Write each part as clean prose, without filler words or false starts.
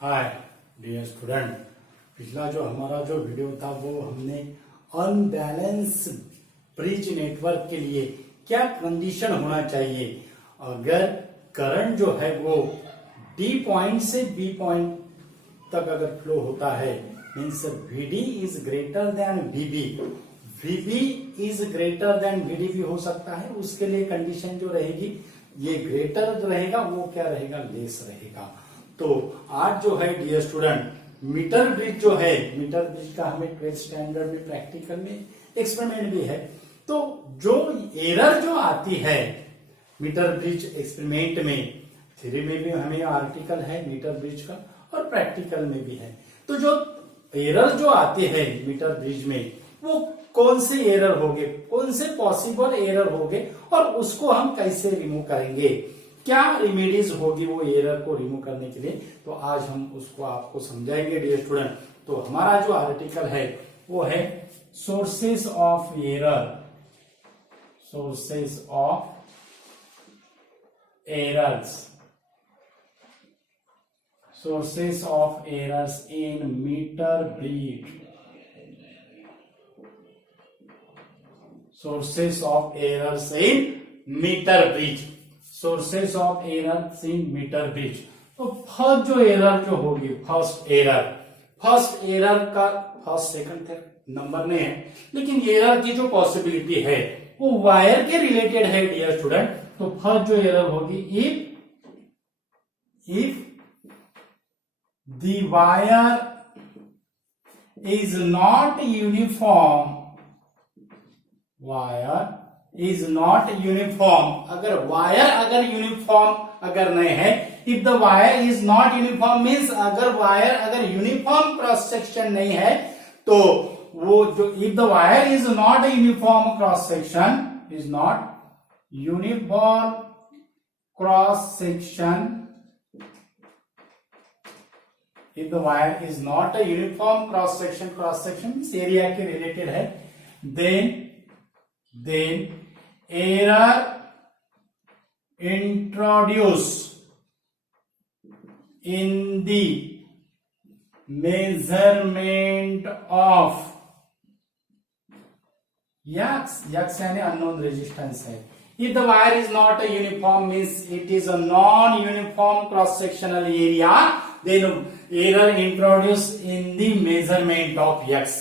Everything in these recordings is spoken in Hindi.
हाय डियर स्टूडेंट, पिछला जो हमारा जो वीडियो था वो हमने अनबैलेंस ब्रिज नेटवर्क के लिए क्या कंडीशन होना चाहिए अगर करंट जो है वो डी पॉइंट से बी पॉइंट तक अगर फ्लो होता है, means VD is greater than VB, VB is greater than VD भी हो सकता है। उसके लिए कंडीशन जो रहेगी, ये ग्रेटर रहेगा, वो क्या रहेगा, लेस रहेगा। तो आज जो है डियर स्टूडेंट, मीटर ब्रिज जो है, मीटर ब्रिज का हमें 12th स्टैंडर्ड में प्रैक्टिकल में एक्सपेरिमेंट भी है। तो जो एरर जो आती है मीटर ब्रिज एक्सपेरिमेंट में, थ्योरी में भी हमें आर्टिकल है मीटर ब्रिज का और प्रैक्टिकल में भी है। तो जो एरर जो आते हैं मीटर ब्रिज में, वो कौन से एरर होंगे, कौन से पॉसिबल एरर होंगे और उसको हम कैसे रिमूव करेंगे, क्या रेमेडीज होगी वो एरर को रिमूव करने के लिए, तो आज हम उसको आपको समझाएंगे डियर स्टूडेंट। तो हमारा जो आर्टिकल है वो है sources of error, sources of errors, sources of errors in meter bridge, sources of errors in meter bridge, sources of errors in meter bridge। तो फर्स्ट जो एरर जो होगी, फर्स्ट एरर का फर्स्ट सेकंड थर्ड नंबर में है, लेकिन एरर की जो पॉसिबिलिटी है वो वायर के रिलेटेड है डियर स्टूडेंट। तो फर्स्ट जो एरर होगी, if the wire is not uniform, wire is not uniform, अगर वायर अगर यूनिफॉर्म अगर नहीं है, if the wire is not uniform means अगर वायर अगर यूनिफॉर्म क्रॉस सेक्शन नहीं है, तो वो जो if the wire is not a uniform cross section, is not uniform cross section, if the wire is not a uniform cross section means area के related है, then error introduced in the measurement of X यानी unknown resistance है। If the wire is not a uniform means it is a non-uniform cross sectional area, then error introduced in the measurement of X।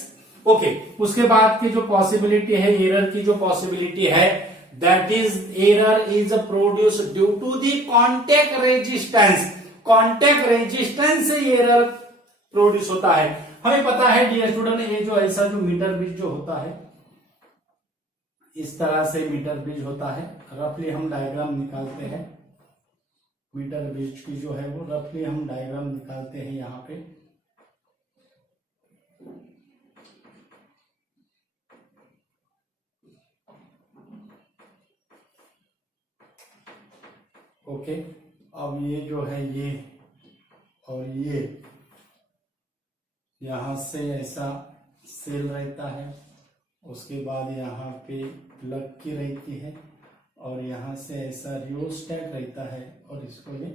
Okay, उसके बाद की जो पॉसिबिलिटी है, एरर की जो पॉसिबिलिटी है, that is error is produce due to the contact resistance, contact resistance से एरर प्रोड्यूस होता है। हमें पता है डियर स्टूडेंट, ये जो ऐसा जो मीटर ब्रिज जो होता है, इस तरह से मीटर ब्रिज होता है। रफली हम डायग्राम निकालते हैं मीटर ब्रिज की जो है, वो रफली हम डायग्राम निकालते हैं यहाँ पे। ओके, अब ये जो है ये और ये यहां से ऐसा सेल रहता है, उसके बाद यहाँ पे प्लग की रहती है और यहाँ से ऐसा रियोस्टेट रहता है और इसको ये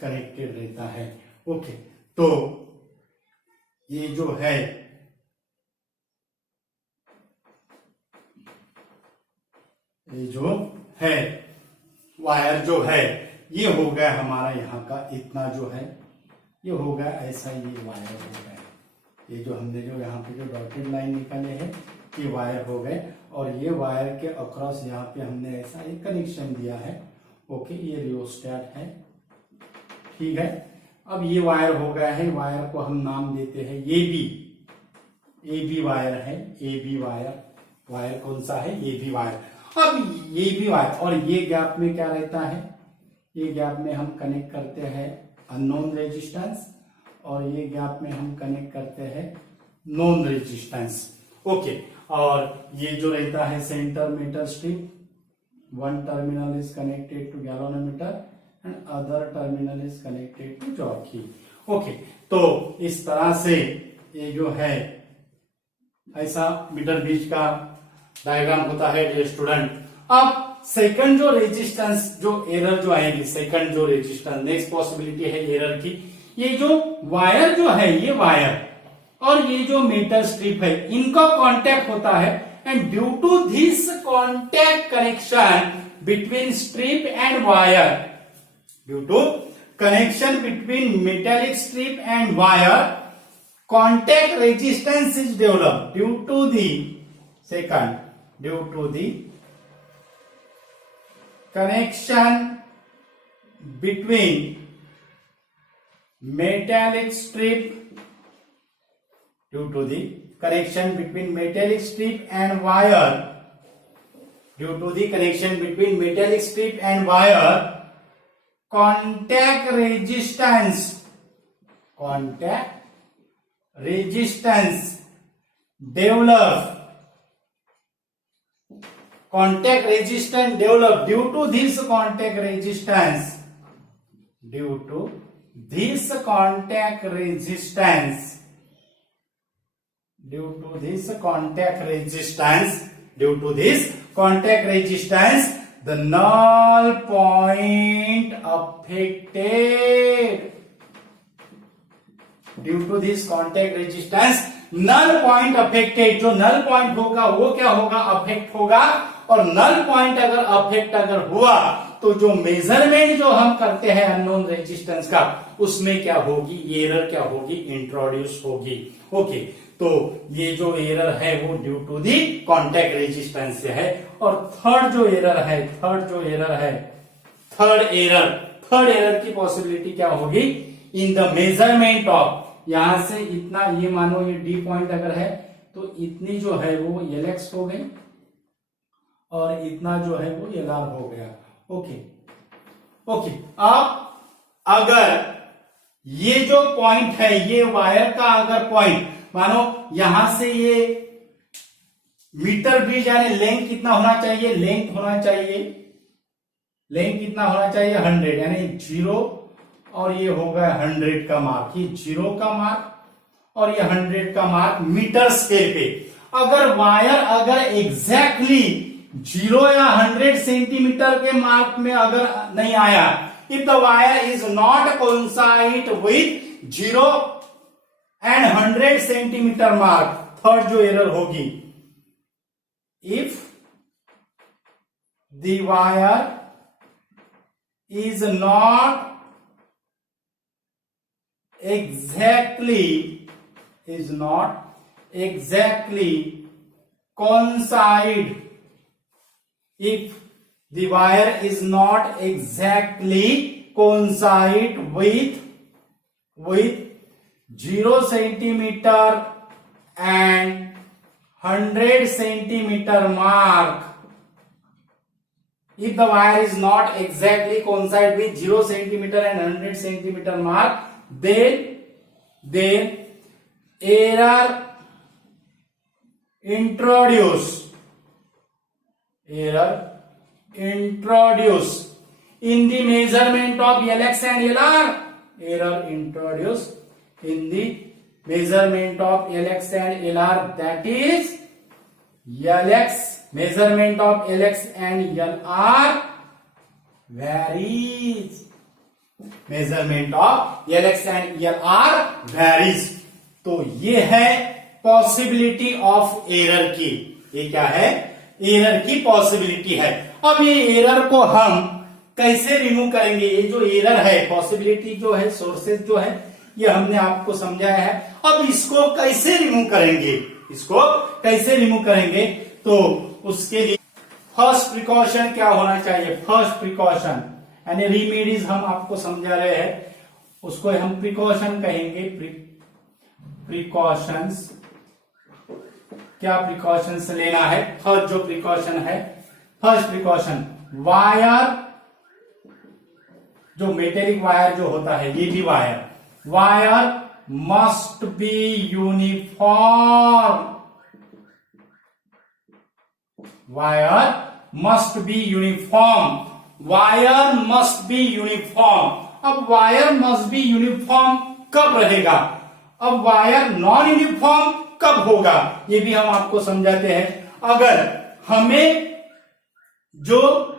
कनेक्टेड रहता है। ओके, तो ये जो है वायर जो है, ये हो गया हमारा यहाँ का इतना जो है, ये हो गया ऐसा, ये वायर हो गया। ये जो हमने जो यहाँ पे जो डॉटेड लाइन निकाले हैं, ये वायर हो गए और ये वायर के अक्रॉस यहाँ पे हमने ऐसा एक कनेक्शन दिया है। ओके, ये रियोस्टेट है, ठीक है। अब ये वायर हो गया है, वायर को हम नाम देते हैं AB वायर है, AB वायर कौन सा है, AB वायर। अब AB वायर और ये गैप में क्या रहता है, ये गैप में हम कनेक्ट करते हैं अननोन रेजिस्टेंस और ये गैप में हम कनेक्ट करते हैं नोन रेजिस्टेंस। ओके, और ये जो रहता है centimetre strip, one terminal is connected to galvanometer and other terminal is connected to jockey. Okay, तो इस तरह से ये जो है ऐसा मीटर ब्रिज का डायग्राम होता है डियर स्टूडेंट। अब सेकंड जो रेजिस्टेंस जो एरर जो आएगी, सेकंड जो रेजिस्टेंस, नेक्स्ट पॉसिबिलिटी है एरर की, ये जो वायर जो है, ये वायर और ये जो मेटल स्ट्रिप है, इनका कांटेक्ट होता है, and due to this contact connection between strip and wire, due to connection between metallic strip and wire, contact resistance is developed due to the connection between metallic strip, due to the connection between metallic strip and wire, due to the connection between metallic strip and wire, contact resistance develop, contact resistance develop, due to this contact resistance, due to this contact resistance, due to this contact resistance, due to this contact resistance, the null point affected, due to this contact resistance, null point affected, जो null point होगा वो क्या होगा, अफेक्ट होगा, और null point अगर अफेक्ट अगर हुआ तो जो मेजरमेंट जो हम करते हैं अननोन रेजिस्टेंस का, उसमें क्या होगी, एरर क्या होगी, इंट्रोड्यूस होगी। ओके, तो ये जो एरर है वो due to the contact resistance से है। और थर्ड एरर की पॉसिबिलिटी क्या होगी, इन द मेजरमेंट ऑफ, यहां से इतना, ये मानो ये डी पॉइंट अगर है तो इतनी जो है वो एलएक्स हो गई और इतना जो है वो एलआर हो गया। ओके, अब अगर ये जो पॉइंट है, ये वायर का अगर पॉइंट, मानो यहां से ये मीटर ब्रिज यानी लेंथ कितना होना चाहिए, लेंथ कितना होना चाहिए 100, यानी 0 और ये होगा 100 का मार्क, ये 0 का मार्क और ये 100 का मार्क मीटर स्केल पे। अगर वायर अगर एग्जैक्टली 0 या 100 सेंटीमीटर के मार्क में अगर नहीं आया, if the wire is not coincide with 0 and 100 centimetre mark, third जो एरर होगी, if the wire is not exactly coincide, if the wire is not exactly coincide with 0 centimeter and 100 centimeter mark, if the wire is not exactly coincide with 0 centimeter and 100 centimeter mark, then error introduce in the measurement of LX and LR, error introduce in the measurement of LX and LR, that is LX, measurement of LX and LR varies, measurement of LX and LR varies। तो ये है पॉसिबिलिटी ऑफ एरर की, ये क्या है, एरर की पॉसिबिलिटी है। अब ये एरर को हम कैसे रिमूव करेंगे, ये जो एरर है, पॉसिबिलिटी जो है, सोर्सेज जो है, ये हमने आपको समझाया है। अब इसको कैसे रिमूव करेंगे, तो उसके लिए फर्स्ट प्रिकॉशन क्या होना चाहिए, फर्स्ट प्रिकॉशन यानी रिमेडीज हम आपको समझा रहे हैं, उसको हम प्रिकॉशन कहेंगे। प्रिकॉशंस, क्या प्रिकॉशंस लेना है, फर्स्ट जो प्रिकॉशन है, फर्स्ट प्रिकॉशन, वायर जो मेटेलिक वायर जो होता है, ये भी wire must be uniform, wire must be uniform. अब वायर मस्ट बी यूनिफॉर्म कब रहेगा, अब वायर नॉन यूनिफॉर्म कब होगा, ये भी हम आपको समझाते हैं। अगर हमें जो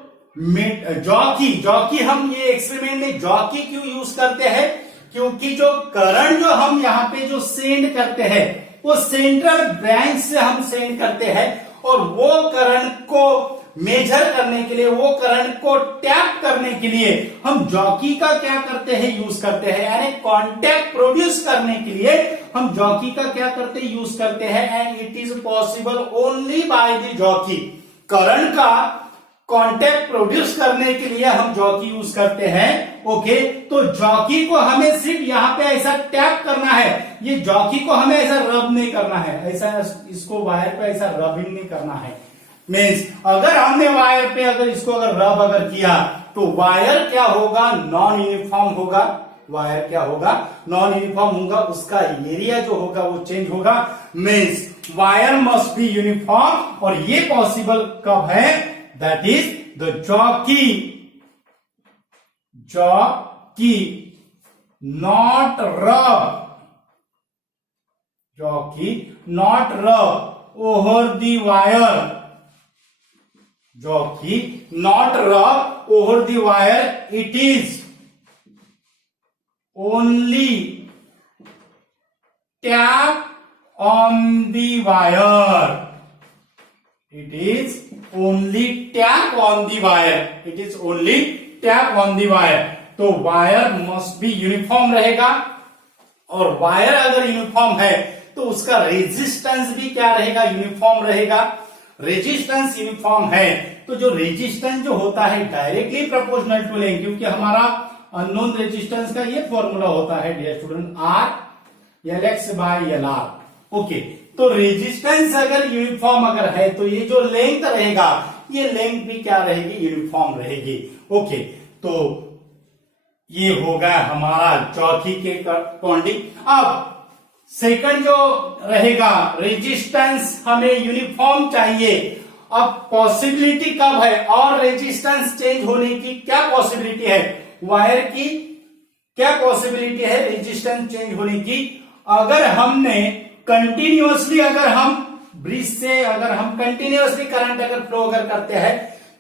जॉकी हम ये एक्सपेरिमेंट में जॉकी क्यों यूज करते हैं, क्योंकि जो करंट जो हम यहाँ पे जो सेंड करते हैं वो सेंट्रल ब्रांच से हम सेंड करते हैं, और वो करंट को मेजर करने के लिए, वो करंट को टैप करने के लिए हम जॉकी का क्या करते हैं, यूज करते हैं, यानी कॉन्टैक्ट प्रोड्यूस करने के लिए हम जॉकी का क्या करते हैं, यूज करते हैं। And it is possible only by the jockey. Current का कॉन्टैक्ट प्रोड्यूस करने के लिए हम जॉकी यूज करते हैं। ओके, तो जॉकी को हमें सिर्फ यहाँ पे ऐसा टैप करना है, ये जॉकी को हमें ऐसा रब नहीं करना है, ऐसा इसको वायर पे ऐसा रबिंग नहीं करना है। मीन्स अगर हमने वायर पे अगर इसको अगर रब अगर किया तो वायर क्या होगा, नॉन यूनिफॉर्म होगा। वायर क्या होगा, नॉन यूनिफॉर्म होगा, उसका एरिया जो होगा वो चेंज होगा। Means wire must be uniform, और ये पॉसिबल कब है, that is the jockey not rub, jockey not rub over the wire, jockey not rub over the wire, it is only tap on the wire, it is only tap on the wire, it is only tap on the wire। तो वायर मस्ट बी यूनिफॉर्म रहेगा, और वायर अगर यूनिफॉर्म है तो उसका रेजिस्टेंस भी क्या रहेगा, यूनिफॉर्म रहेगा। रेजिस्टेंस यूनिफॉर्म है तो जो रेजिस्टेंस जो होता है डायरेक्टली प्रोपोर्शनल टू लेंथ, क्योंकि हमारा अननोन रेजिस्टेंस का ये फॉर्मूला होता है dear student, R L X by L R. Okay, तो रेजिस्टेंस अगर यूनिफॉर्म अगर है तो ये जो लेंथ रहेगा, ये लेंथ भी क्या रहेगी, यूनिफॉर्म रहेगी। ओके, तो ये होगा हमारा चौथी के कॉर्डिंग। अब सेकंड जो रहेगा, रेजिस्टेंस हमें यूनिफॉर्म चाहिए। अब पॉसिबिलिटी कब है, और रेजिस्टेंस चेंज होने की क्या पॉसिबिलिटी है, वायर की क्या पॉसिबिलिटी है रेजिस्टेंस चेंज होने की, अगर हमने कंटिन्यूअसली अगर हम ब्रिज से अगर हम कंटिन्यूअसली करंट अगर फ्लो अगर करते हैं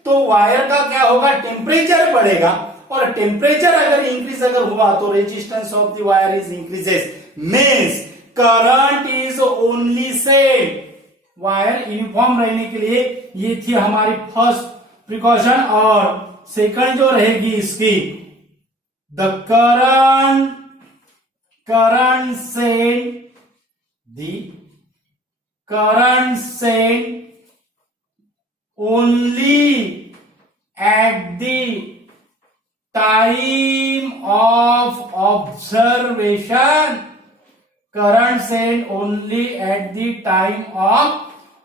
तो वायर का क्या होगा, टेम्परेचर बढ़ेगा, और टेम्परेचर अगर इंक्रीज अगर हुआ तो resistance of the wire is increases. Means current is only same. Wire uniform रहने के लिए ये थी हमारी फर्स्ट प्रिकॉशन, और सेकंड जो रहेगी इसकी, the current sent only at the time of observation, current sent only at the time of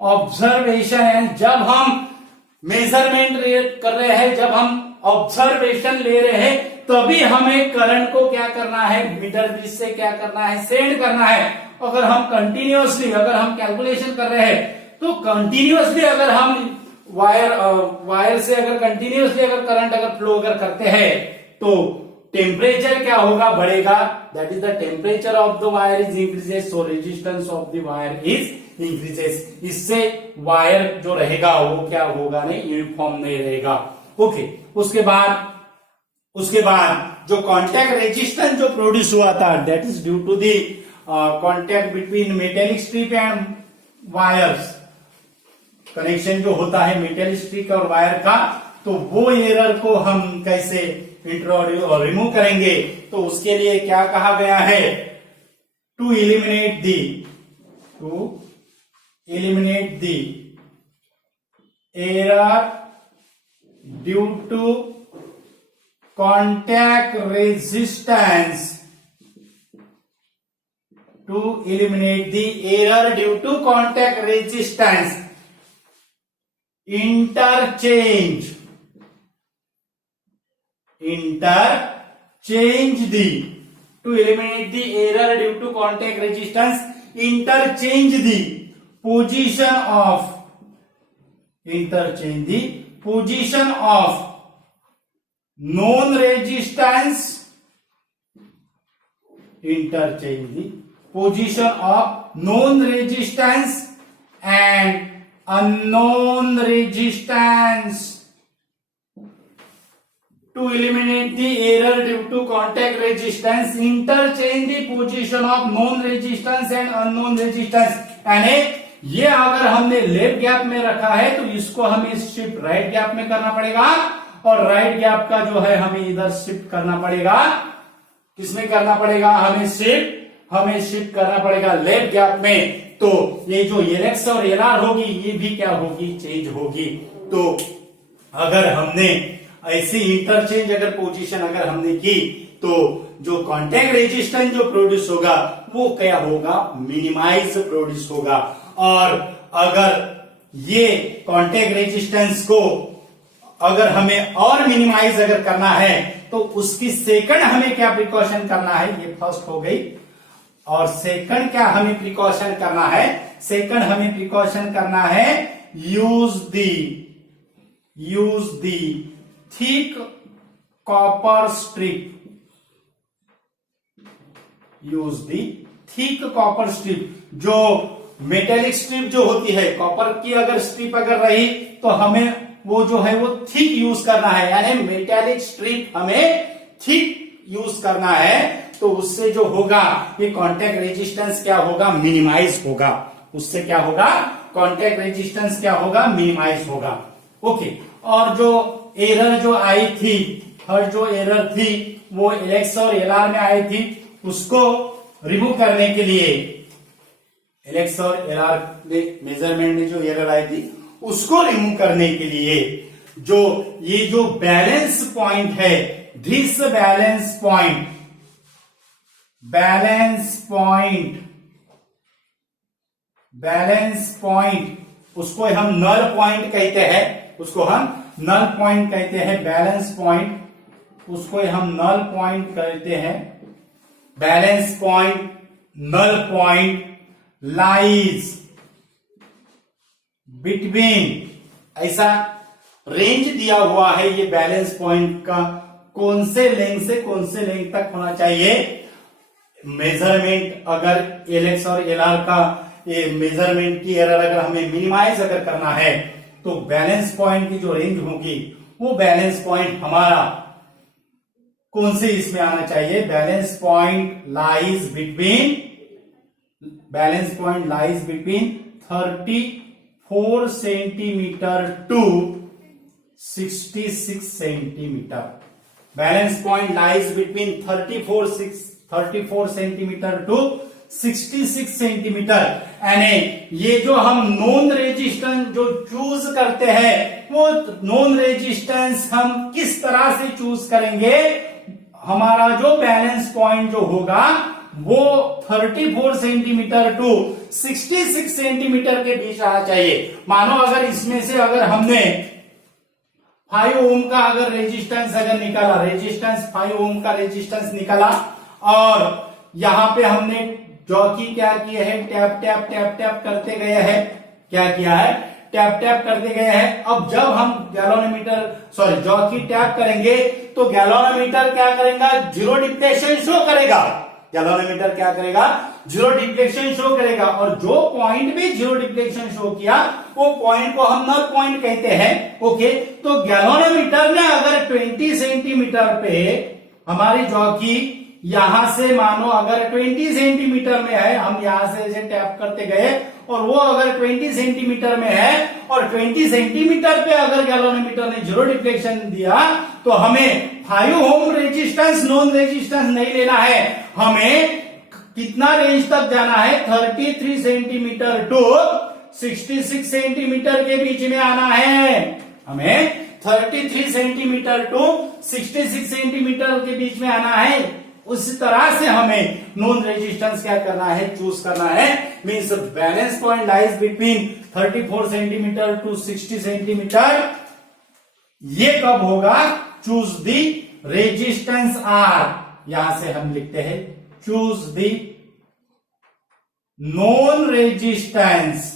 observation। And जब हम मेजरमेंट कर रहे हैं, जब हम ऑब्जर्वेशन ले रहे हैं, तभी हमें करंट को क्या करना है, मीटर ब्रिज से क्या करना है, सेंड करना है। अगर हम कंटिन्यूअसली अगर हम कैलकुलेशन कर रहे हैं तो कंटिन्यूअसली अगर हम वायर से अगर कंटिन्यूअसली अगर करंट अगर फ्लो अगर करते हैं तो टेम्परेचर क्या होगा, बढ़ेगा। That is the temperature of the wire is increases, so resistance of the wire is increases. इससे वायर जो रहेगा वो क्या होगा, नहीं यूनिफॉर्म नहीं रहेगा। ओके, उसके बाद जो कॉन्टैक्ट रेजिस्टेंस जो प्रोड्यूस हुआ था, that is due to the contact between metallic strip and wires. Connection जो होता है मेटल स्ट्रिप और वायर का, तो वो एरर को हम कैसे इंट्रोड्यूस और रिमूव करेंगे, तो उसके लिए क्या कहा गया है, to eliminate the error due to contact resistance, to eliminate the error due to contact resistance, interchange the, to eliminate the error due to contact resistance, interchange the position of known resistance, interchange the position of known resistance and unknown resistance, to eliminate the error due to contact resistance, interchange the position of known resistance and unknown resistance। यानी ये अगर हमने लेफ्ट गैप में रखा है तो इसको हमें शिफ्ट राइट गैप में करना पड़ेगा, और राइट गैप का जो है हमें इधर शिफ्ट करना पड़ेगा। किसमें करना पड़ेगा? हमें शिफ्ट करना पड़ेगा लेफ्ट गैप में। तो ये जो LX और LR होगी ये भी क्या होगी? चेंज होगी। तो अगर हमने ऐसी इंटरचेंज अगर पोजीशन अगर हमने की तो जो कांटेक्ट रेजिस्टेंस जो प्रोड्यूस होगा वो क्या होगा? मिनिमाइज प्रोड्यूस होगा। और अगर ये कांटेक्ट रेजिस्टेंस को अगर हमें और मिनिमाइज अगर करना है तो उसकी सेकंड हमें क्या प्रिकॉशन करना है? ये फर्स्ट हो गई। और सेकंड क्या हमें प्रिकॉशन करना है? सेकंड हमें प्रिकॉशन करना है use the thick copper strip. Use the thick copper strip. जो मेटेलिक स्ट्रिप जो होती है, कॉपर की अगर स्ट्रिप अगर रही तो हमें वो जो है वो थिक यूज करना है, यानी मेटेलिक स्ट्रिप हमें थिक यूज करना है। तो उससे जो होगा ये कांटेक्ट रेजिस्टेंस क्या होगा? मिनिमाइज होगा। उससे क्या होगा? कांटेक्ट रेजिस्टेंस क्या होगा? मिनिमाइज होगा। ओके। और जो एरर जो आई थी, थर्ड जो एरर थी वो LX और LR में आई थी, उसको रिमूव करने के लिए LX और LR मेजरमेंट में जो एरर आई थी उसको रिमूव करने के लिए जो ये जो बैलेंस पॉइंट है, दिस बैलेंस पॉइंट उसको हम नल पॉइंट कहते हैं, उसको हम नल पॉइंट कहते हैं। बैलेंस पॉइंट उसको हम नल पॉइंट कहते हैं। Balance point, null point lies between, ऐसा रेंज दिया हुआ है ये बैलेंस पॉइंट का, कौन से लेंथ तक होना चाहिए। मेजरमेंट अगर LX और LR का ये मेजरमेंट की एरर अगर हमें मिनिमाइज अगर करना है तो बैलेंस पॉइंट की जो रेंज होगी वो बैलेंस पॉइंट हमारा कौन से इसमें आना चाहिए? Balance point lies between 34 centimetre to 66 centimetre. Balance point lies between 34 centimetre to 66 centimetre. यानी ये जो हम नॉन रेजिस्टेंस जो चूज करते हैं वो नॉन रेजिस्टेंस हम किस तरह से चूज करेंगे? हमारा जो बैलेंस पॉइंट जो होगा वो 34 सेंटीमीटर टू 66 सेंटीमीटर के बीच आना चाहिए। मानो अगर इसमें से अगर हमने 5 ओम का अगर रेजिस्टेंस अगर निकाला, 5 ओम का रेजिस्टेंस निकाला, और यहां पे हमने जॉकी क्या किए हैं? टैप करते गए हैं। क्या किया है? टैप करते गए हैं। अब जब हम जॉकी टैप करेंगे तो गैलोनोमीटर क्या करेगा? जीरो डिफ्लेक्शन शो करेगा। गैलोनोमीटर क्या करेगा? जीरो डिफ्लेक्शन शो करेगा। और जो पॉइंट भी जीरो डिफ्लेक्शन शो किया वो पॉइंट को हम नल पॉइंट कहते हैं। ओके। तो गैलोनोमीटर ने अगर 20 सेंटीमीटर पे हमारी जॉकी यहां से मानो अगर 20 सेंटीमीटर में है, हम यहां से ऐसे टैप करते गए और वो अगर 20 सेंटीमीटर में है और 20 सेंटीमीटर पे अगर गैलोनोमीटर ने जीरो डिफ्लेक्शन दिया तो हमें 5 ओम रेजिस्टेंस नॉन रेजिस्टेंस नहीं लेना है। हमें कितना रेंज तक जाना है? 33 सेंटीमीटर टू 66 सेंटीमीटर के बीच में आना है। हमें 33 सेंटीमीटर टू 66 सेंटीमीटर के बीच में आना है। उस तरह से हमें नॉन रेजिस्टेंस क्या करना है? चूज करना है। Means balance point lies between 34 centimetre to 60 centimetre. ये कब होगा? Choose the resistance R. यहां से हम लिखते हैं choose the known resistance.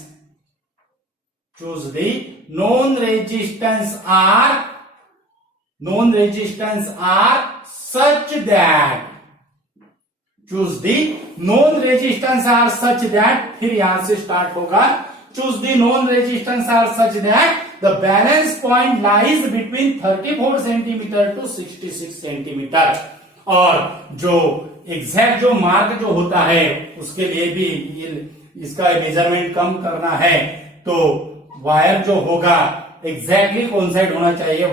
Choose the known resistance R such that, choose the known resistance are such that, फिर यहां से स्टार्ट होगा। choose the known resistance are such that the balance point lies between 34 centimetre to 66 centimetre. और जो एग्जैक्ट जो मार्क जो होता है उसके लिए भी इसका मेजरमेंट कम करना है, तो वायर जो होगा एग्जैक्टली कौन साइड होना चाहिए,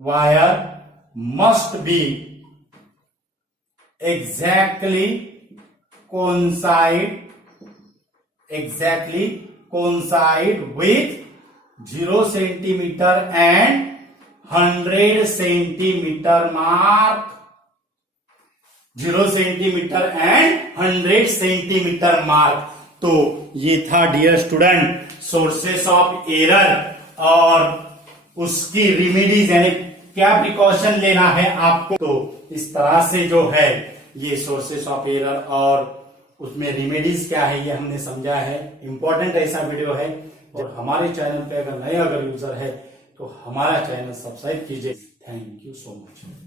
wire must be exactly coincide with 0 centimetre and 100 centimetre mark. 0 centimetre and 100 centimetre mark. तो ये था dear student sources of error और उसकी रिमेडीज, यानी क्या प्रिकॉशन लेना है आपको। तो इस तरह से जो है ये सोर्सेस ऑफ एरर और उसमें रिमेडीज क्या है ये हमने समझा है। इंपॉर्टेंट ऐसा वीडियो है। और हमारे चैनल पे अगर नए यूजर है तो हमारा चैनल सब्सक्राइब कीजिए। Thank you so much.